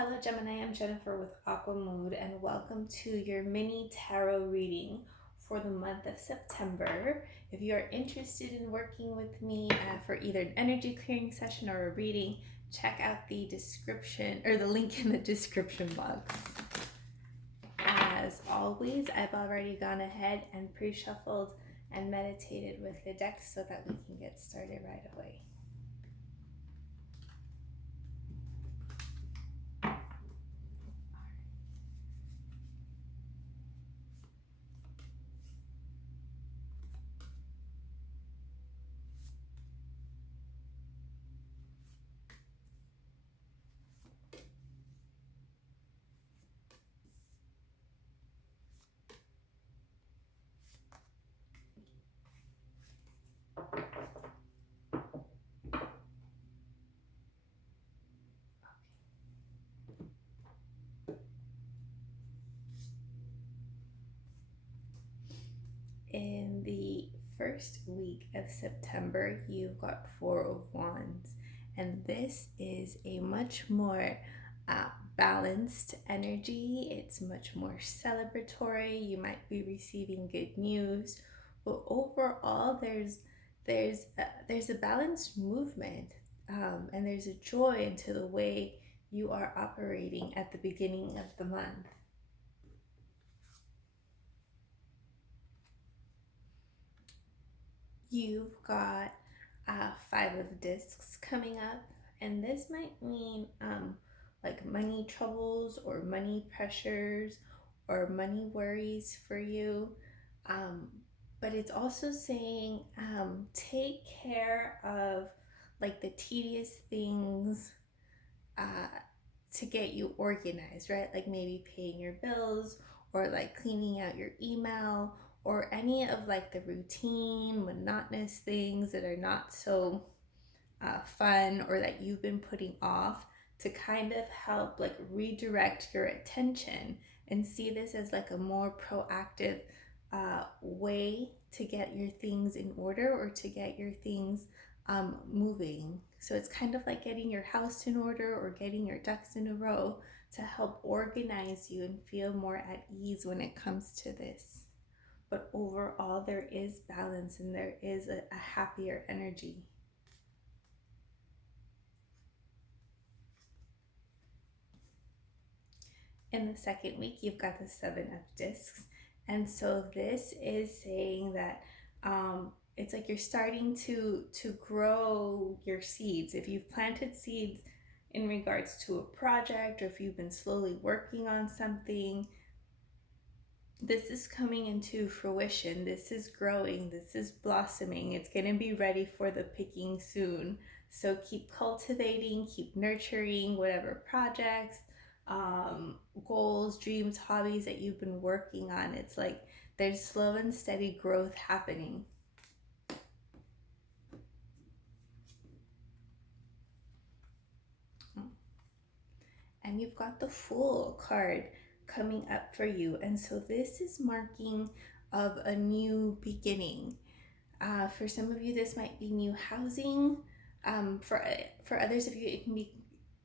Hello, Gemini. I'm Jennifer with Aqua Mood, and welcome to your mini tarot reading for the month of September. If you are interested in working with me for either an energy clearing session or a reading, check out the description or the link in the description box. As always, I've already gone ahead and pre-shuffled and meditated with the deck so that we can get started right away. In the first week of September, you've got Four of Wands, and this is a much more balanced energy. It's much more celebratory. You might be receiving good news, but overall, there's a balanced movement, and there's a joy into the way you are operating at the beginning of the month. You've got Five of Discs coming up, and this might mean like money troubles or money pressures or money worries for you. Um, but it's also saying take care of like the tedious things uh, to get you organized, right? Like maybe paying your bills or like cleaning out your email or any of like the routine, monotonous things that are not so fun or that you've been putting off, to kind of help like redirect your attention and see this as like a more proactive way to get your things in order or to get your things moving. So it's kind of like getting your house in order or getting your ducks in a row to help organize you and feel more at ease when it comes to this. But overall, there is balance and there is a happier energy. In the second week, you've got the Seven of Discs. And so this is saying that it's like you're starting to grow your seeds. If you've planted seeds in regards to a project, or if you've been slowly working on something, this is coming into fruition. This is growing. This is blossoming. It's going to be ready for the picking soon. So keep cultivating, keep nurturing whatever projects, goals, dreams, hobbies that you've been working on. It's like there's slow and steady growth happening. And you've got the Fool card coming up for you. And so this is marking of a new beginning. For some of you, this might be new housing. For others of you, it can be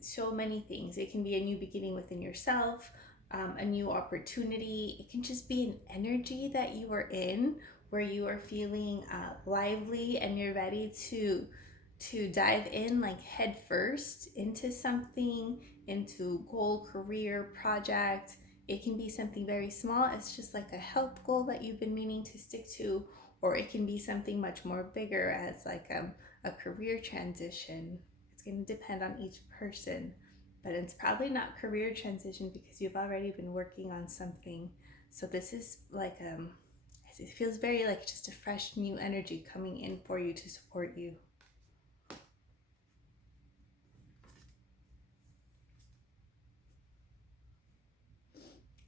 so many things. It can be a new beginning within yourself, a new opportunity. It can just be an energy that you are in where you are feeling lively and you're ready to dive in like head first into something, into goal, career, project. It can be something very small. It's just like a health goal that you've been meaning to stick to, or it can be something much more bigger as like a career transition. It's going to depend on each person, but it's probably not career transition because you've already been working on something. So this is like it feels very like just a fresh new energy coming in for you to support you.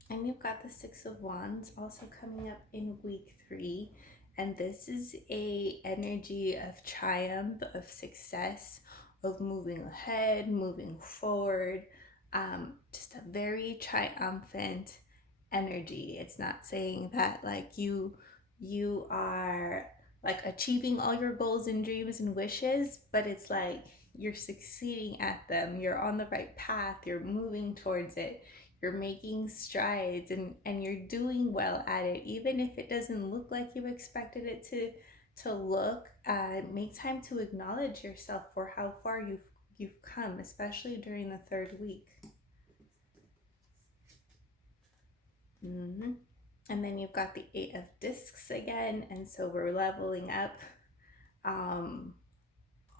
And you've got the Six of Wands also coming up in week 3. And this is a energy of triumph, of success, of moving ahead, moving forward. Just a very triumphant energy. It's not saying that like you are like achieving all your goals and dreams and wishes, but it's like you're succeeding at them, you're on the right path, you're moving towards it, you're making strides, and you're doing well at it, even if it doesn't look like you expected it to look. Make time to acknowledge yourself for how far you've come, especially during the third week. Mm-hmm. And then you've got the Eight of Discs again, and so we're leveling up. Um,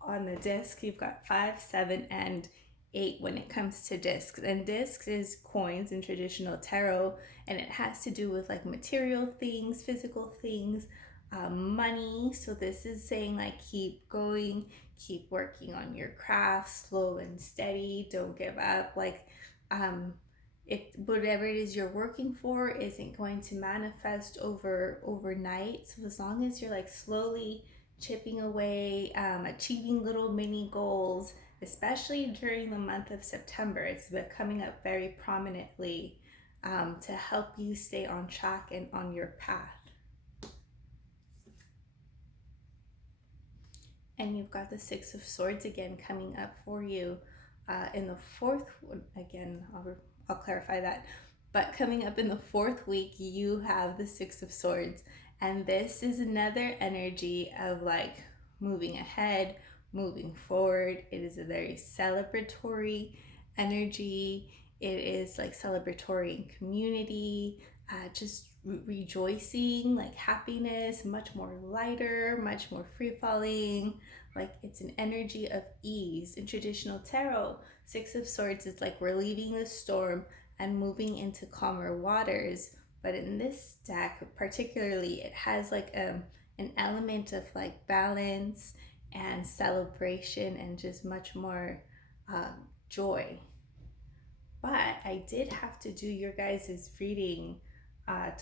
on the disc, you've got 5, 7, and 8 when it comes to discs. And discs is coins in traditional tarot, and it has to do with like material things, physical things, money. So this is saying like keep going, keep working on your craft, slow and steady, don't give up. Like, it whatever it is you're working for isn't going to manifest overnight. So as long as you're like slowly chipping away, achieving little mini goals, especially during the month of September. It's been coming up very prominently, to help you stay on track and on your path. And you've got the Six of Swords again coming up for you, in the fourth one. Again, I'll clarify that. But coming up in the fourth week, you have the Six of Swords. And this is another energy of like moving ahead, moving forward. It is a very celebratory energy. It is like celebratory in community, just rejoicing, like happiness, much more lighter, much more free falling. Like it's an energy of ease. In traditional tarot, Six of Swords is like we're leaving the storm and moving into calmer waters. But in this deck, particularly, it has like an element of like balance and celebration and just much more, joy. But I did have to do your guys' reading,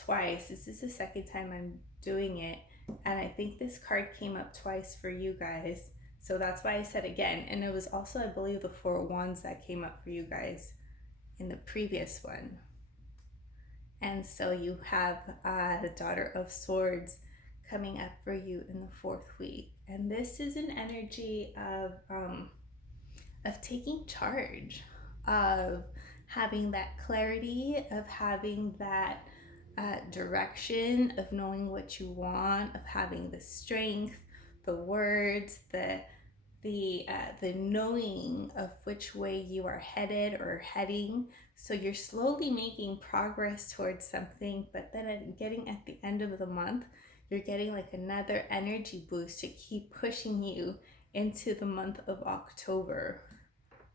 twice. This is the second time I'm doing it. And I think this card came up twice for you guys. So that's why I said again. And it was also, I believe, the Four of Wands that came up for you guys in the previous one. And so you have, the Daughter of Swords coming up for you in the fourth week. And this is an energy of taking charge, of having that clarity, of having that, direction, of knowing what you want, of having the strength, the words, the knowing of which way you are headed or heading. So you're slowly making progress towards something, but then getting at the end of the month, you're getting like another energy boost to keep pushing you into the month of October.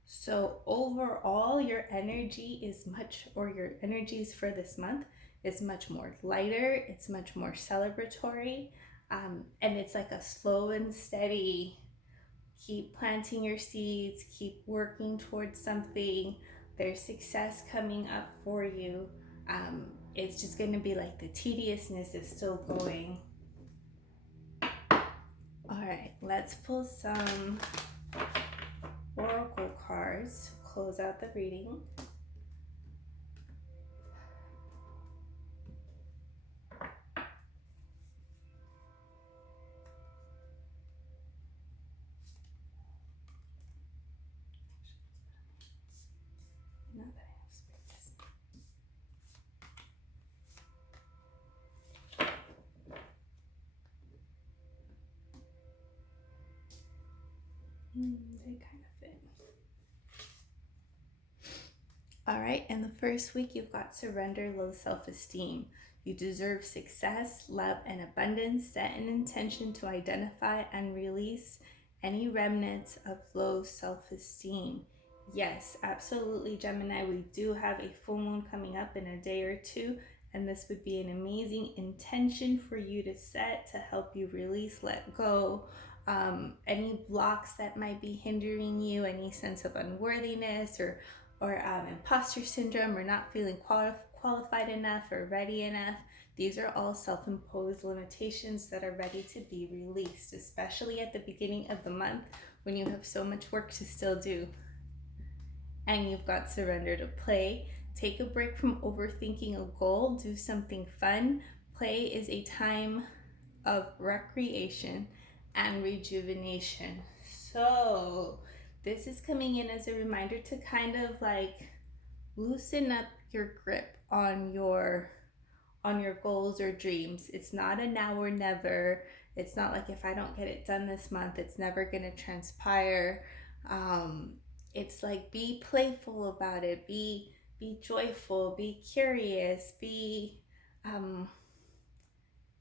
So overall, your energy is much, or your energies for this month is much more lighter. It's much more celebratory, and it's like a slow and steady. Keep planting your seeds. Keep working towards something. There's success coming up for you. It's just going to be like the tediousness is still going. All right, let's pull some oracle cards to close out the reading. Now that I have space. They kind of fit. All right, in the first week, you've got surrender, low self-esteem. You deserve success, love, and abundance. Set an intention to identify and release any remnants of low self-esteem. Yes, absolutely, Gemini. We do have a full moon coming up in a day or two, and this would be an amazing intention for you to set to help you release, let go, any blocks that might be hindering you, any sense of unworthiness or imposter syndrome, or not feeling qualified enough or ready enough. These are all self-imposed limitations that are ready to be released, especially at the beginning of the month when you have so much work to still do. And you've got surrender to play. Take a break from overthinking a goal. Do something fun. Play is a time of recreation and rejuvenation. So this is coming in as a reminder to kind of like loosen up your grip on your goals or dreams. It's not a now or never. It's not like if I don't get it done this month, it's never going to transpire. Um, it's like be playful about it. Be joyful. Be curious. Be um,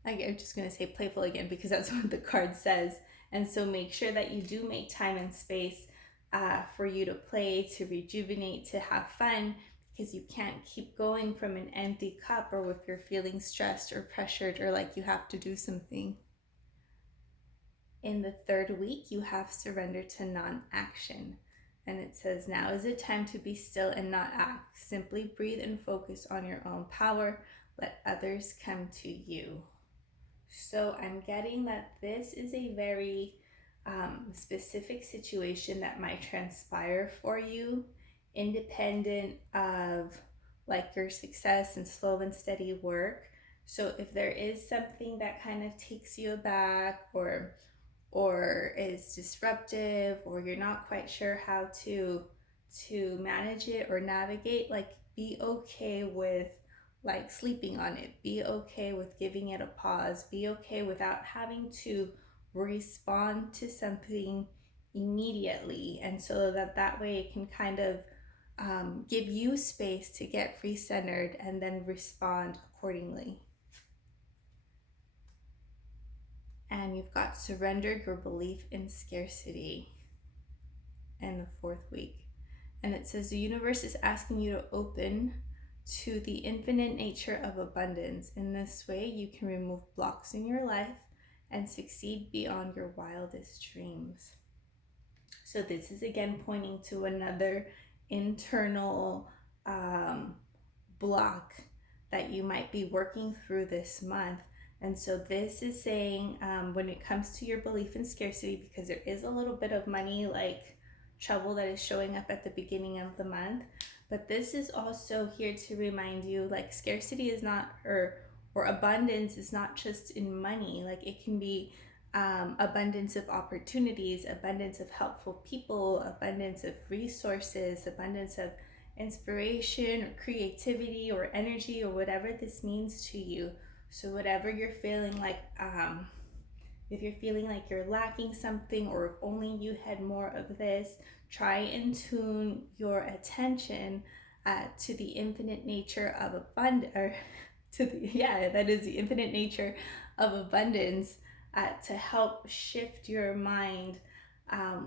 I'm just going to say playful again because that's what the card says. And so make sure that you do make time and space for you to play, to rejuvenate, to have fun, because you can't keep going from an empty cup or if you're feeling stressed or pressured or like you have to do something. In the third week, you have surrender to non-action. And it says, now is the time to be still and not act. Simply breathe and focus on your own power. Let others come to you. So I'm getting that this is a very specific situation that might transpire for you, independent of like your success and slow and steady work. So if there is something that kind of takes you aback or is disruptive, or you're not quite sure how to manage it or navigate, like be okay with like sleeping on it. Be okay with giving it a pause. Be okay without having to respond to something immediately, and so that way it can kind of give you space to get recentered and then respond accordingly. And you've got surrender your belief in scarcity in the fourth week. And it says the universe is asking you to open to the infinite nature of abundance. In this way, you can remove blocks in your life and succeed beyond your wildest dreams. So this is again pointing to another internal block that you might be working through this month. And so this is saying when it comes to your belief in scarcity, because there is a little bit of money like trouble that is showing up at the beginning of the month, but this is also here to remind you like scarcity is not, or abundance is not just in money. Like it can be abundance of opportunities, abundance of helpful people, abundance of resources, abundance of inspiration or creativity or energy or whatever this means to you. So whatever you're feeling like, if you're feeling like you're lacking something, or if only you had more of this, try and tune your attention to the infinite nature of abundance, or to the, yeah, that is the infinite nature of abundance, to help shift your mind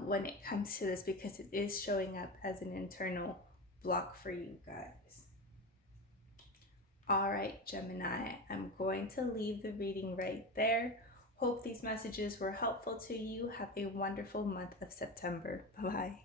when it comes to this, because it is showing up as an internal block for you guys. All right, Gemini, I'm going to leave the reading right there. Hope these messages were helpful to you. Have a wonderful month of September. Bye-bye.